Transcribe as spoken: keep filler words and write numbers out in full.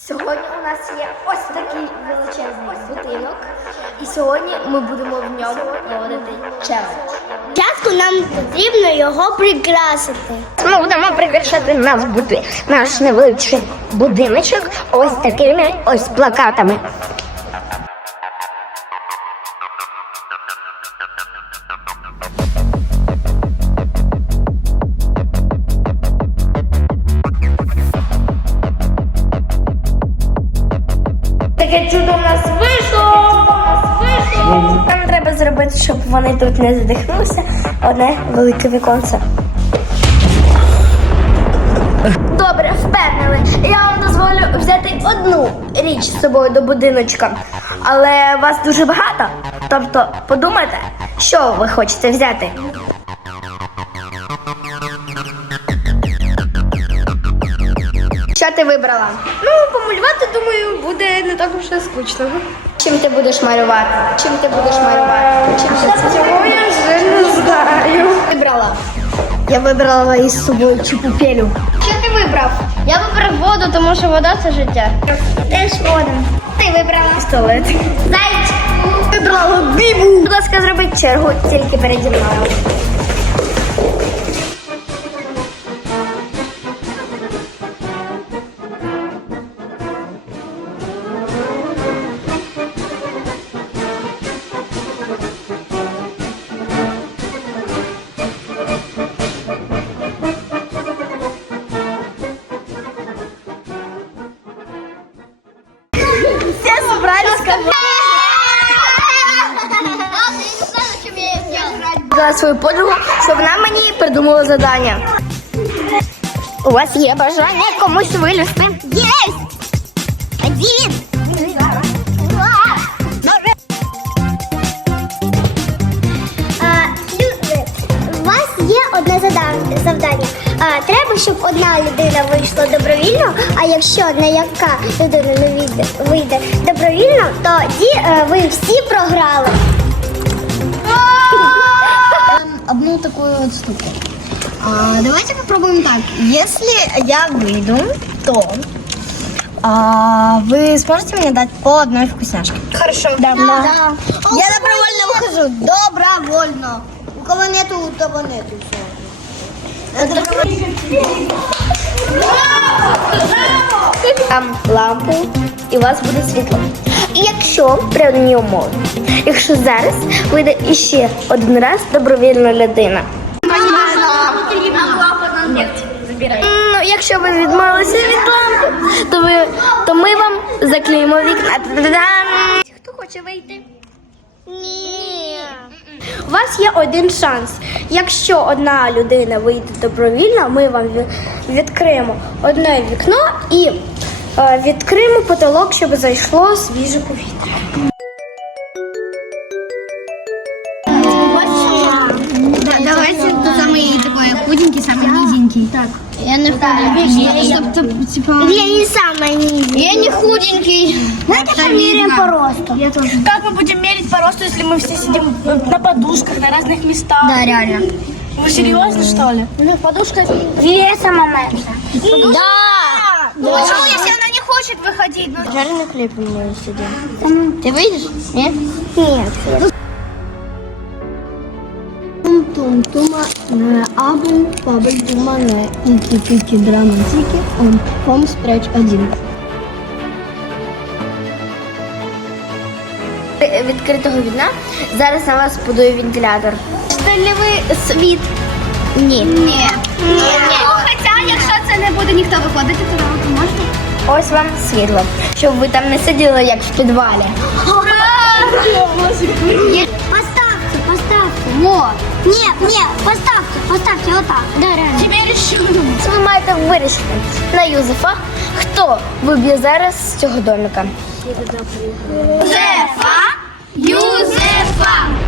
Сьогодні у нас є ось такий величезний будинок, і сьогодні ми будемо в ньому проводити челендж. Спочатку нам потрібно його прикрасити. Ми будемо прикрашати наш бути, наш невеличкий будиночок ось такими ось плакатами. Таке чудо у нас вийшло! Нам треба зробити, щоб вони тут не задихнулися, одне велике віконце. Добре, впевнили. Я вам дозволю взяти одну річ з собою до будиночка. Але вас дуже багато. Тобто подумайте, що ви хочете взяти. Що ти вибрала? Ну, помалювати, думаю, буде не так уж і скучно. Чим ти будеш малювати? Чим ти будеш малювати? Чим ти це? Цього я вже не знаю. Вибрала? Я вибрала із собою чіпупелю. Що ти вибрав? Я вибрав воду, тому що вода – це життя. Теж вода. Ти вибрала? Пістолет. Зайчик. Вибрала бібу. Будь ласка, зроби чергу тільки переді мною. Все собрались ко мне. За свою подругу, щоб вона мені придумала завдання. У вас є бажання комусь вилізти? Є! Один! У вас є одне зада- завдання. А, треба, щоб одна людина вийшла добровільно, а якщо не яка людина не вийде, вийде добровільно, тоді е, ви всі програли. Одну такую вот штуку. А, давайте попробуем так. Если я выйду, то а, вы сможете мне дать по одной вкусняшке? Хорошо. Да. да. Я добровольно выхожу. Добровольно. У кого нету, у того нету. Там лампу, і у вас буде світло. І якщо при одній умові, якщо зараз вийде іще один раз добровільна людина. Ні, забирай. Ну, якщо ви відмовилися від лампи, то, ви, то ми вам заклеїмо вікна. Та-да-дам! Хто хоче вийти? Ні. У вас є один шанс. Якщо одна людина вийде добровільно, ми вам ві- відкриємо одне вікно і е, відкриємо потолок, щоб зайшло свіже повітря. Да, давайте самый такой худенький, самый низенький. Так. Я не худенький. Типа... Я не самый низенький. Я не худенький. Давайте померяем по росту. Я тоже. Как мы будем мерить по росту, если мы все сидим на подушках, на разных местах? Да, реально. Вы серьезно, что ли? Ну, подушка весом меньше. Да! Ну почему, если она не хочет выходить? Ну, Жареный хлеб у меня сидел. Ты выйдешь? Нет? Нет. Тум-тума, абум, пабль, думане, ики-пики, драма-тики, он, пом, спрячь один. Відкритого вікна зараз на вас будує вентилятор. Чи ли ви світ? Ні. Ні. Ну, хоча, якщо це не буде ніхто виходити, то ви можете. Ось вам світло, щоб ви там не сиділи, як в підвалі. Поставьте, поставьте, вот. Нет, нет, поставьте, поставьте вот так. Да, реально. теперь еще. Ви маєте вирішити на Юзефа, хто виб'є зараз з цього домика. Юзефа! Юзефа!